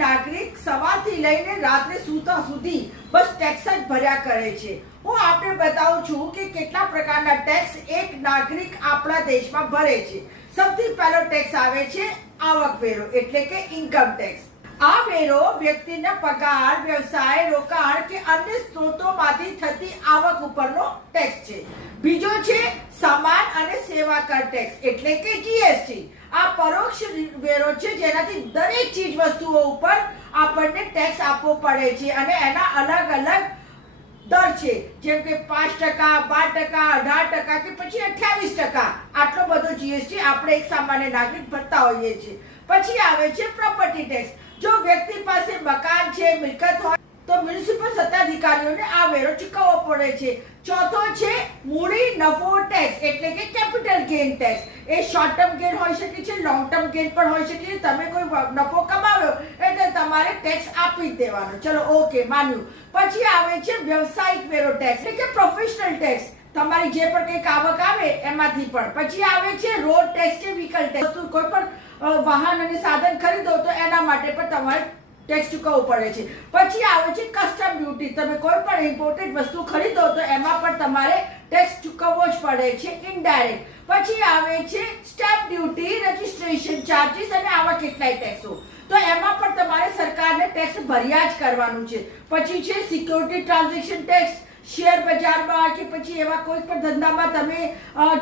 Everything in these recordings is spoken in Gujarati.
નાગરિક સવારથી લઈને રાત્રે સૂતા સુધી બસ ટેક્સ જ ભર્યા કરે છે. હું આપને બતાવું છું કે કેટલા પ્રકારના ટેક્સ એક નાગરિક આપણા દેશમાં ભરે છે. સૌથી પહેલો ટેક્સ આવે છે આવક વેરો, એટલે કે ઇન્કમ ટેક્સ આ વેરો વ્યક્તિના પગાર, વ્યવસાય, રોકાણ કે અન્ય સ્ત્રોતોમાંથી થતી આવક ઉપરનો ટેક્સ છે. બીજો છે સામાન અને સેવા કર ટેક્સ એટલે કે જીએસટી આ પરોક્ષ વેરો છે જેનાથી દરેક ચીજ વસ્તુઓ ઉપર આપણને ટેક્સ આપવો પડે છે અને એના અલગ અલગ દર છે. જેમ કે પાંચ ટકા, બાર ટકા, અઢાર ટકા કે પછી અઠ્યાવીસ ટકા. આટલો બધો જીએસટી આપણે એક સામાન્ય નાગરિક ભરતા હોઈએ છીએ. પછી આવે છે પ્રોપર્ટી ટેક્સ જો વ્યક્તિ પાસે મકાન છે, મિલકત હોય, તો મ્યુનિસિપલ સત્તાધિકારીઓને આ વેરો ચૂકવવો પડે છે. ચોથો છે મૂડી નફો ટેક્સ એટલે કે કેપિટલ ગેઇન ટેક્સ એ શોર્ટ ટર્મ ગેઇન હોઈ શકે છે લોંગ ટર્મ ગેઇન પણ હોઈ શકે છે. તમે કોઈ નફો કમાવ્યો એટલે તમારે ટેક્સ આપી દેવાનો. ચલો ઓકે માન્યું. પછી આવે છે વ્યવસાયિક વેરો ટેક્સ એટલે કે પ્રોફેશનલ ટેક્સ તમારી જે પણ કંઈક આવક આવે એમાંથી પણ. પછી આવે છે રોડ ટેક્સ કે વ્હીકલ ટેક્સ કોઈ પણ વાહન અને સાધન ખરીદો તો એના માટે પણ તમારે ટેક્સ ચૂકવવું પડે છે. પછી આવે છે કસ્ટમ ડ્યુટી તમે કોઈ પણ ઇમ્પોર્ટેડ વસ્તુ ખરીદો તો એમાં પણ તમારે ટેક્સ ચૂકવવો જ પડે છે ઇનડાયરેક્ટ પછી આવે છે સ્ટેમ્પ ડ્યુટી રજિસ્ટ્રેશન ચાર્જીસ અને આવા કેટલાય ટેક્સો તો એમાં પણ તમારે સરકારને ટેક્સ ભર્યા જ કરવાનું છે. પછી છે સિક્યોરિટી ટ્રાન્ઝેક્શન ટેક્સ શેર બજારમાં કે પછી એવા કોઈ પણ ધંધામાં તમે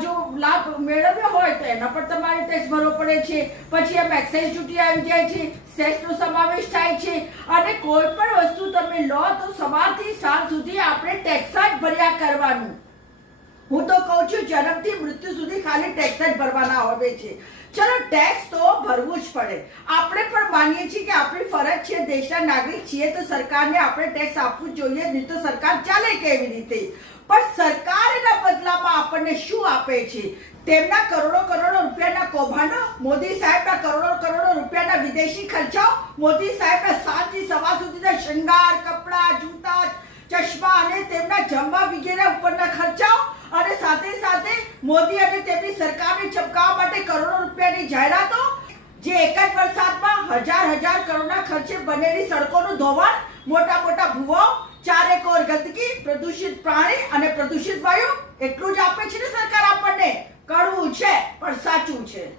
જો લાભ મેળવ્યો હોય તો એના પર તમારે ટેક્સ ભરવો પડે છે. પછી એમ એક્સાઇઝ ડ્યુટી આવી જાય છે. સેસનો સમાવેશ થાય છે. અને કોઈ પણ વસ્તુ તમે લો તો સવારથી સાંજ સુધી આપણે ટેક્સ જ ભર્યા કરવાનું. હું તો કહું છું, જન્મથી મૃત્યુ સુધી ખાલી ટેક્સ જ ભરવાના હોય છે. ચલો ટેક્સ તો ભરવું જ પડે. આપણે પણ માનીએ છીએ કે આપણી ફરજ છે, દેશના નાગરિક છીએ, તો સરકારને આપણે ટેક્સ આપવું જોઈએ, નહીં તો સરકાર ચાલે કેવી રીતે? પણ સરકાર એના બદલામાં આપણને શું આપે છે? તેમના કરોડો કરોડો રૂપિયાના કૌભાંડો, મોદી સાહેબના કરોડો કરોડો રૂપિયાના વિદેશી ખર્ચાઓ, મોદી સાહેબના સાંજથી સવા સુધીના શૃંગાર કપડાં, જૂતા, ચશ્મા અને તેમના જમવા વગેરે ઉપરના ખર્ચાઓ અને સાથે સાથે મોદી અને તેમની સરકારને ચમકાવવા માટે કરોડો રૂપિયાની જાહેરાતો. જે એક જ વરસાદમાં હજાર હજાર કરોડના ખર્ચે બનેલી સડકોનું ધોવાણ, મોટા મોટા ભૂવાઓ ચારે કોર ગંદકી, પ્રદૂષિત પ્રાણી અને પ્રદૂષિત વાયુ, એટલું જ આપે છે ને સરકાર આપણને. કડવું છે પણ સાચું છે.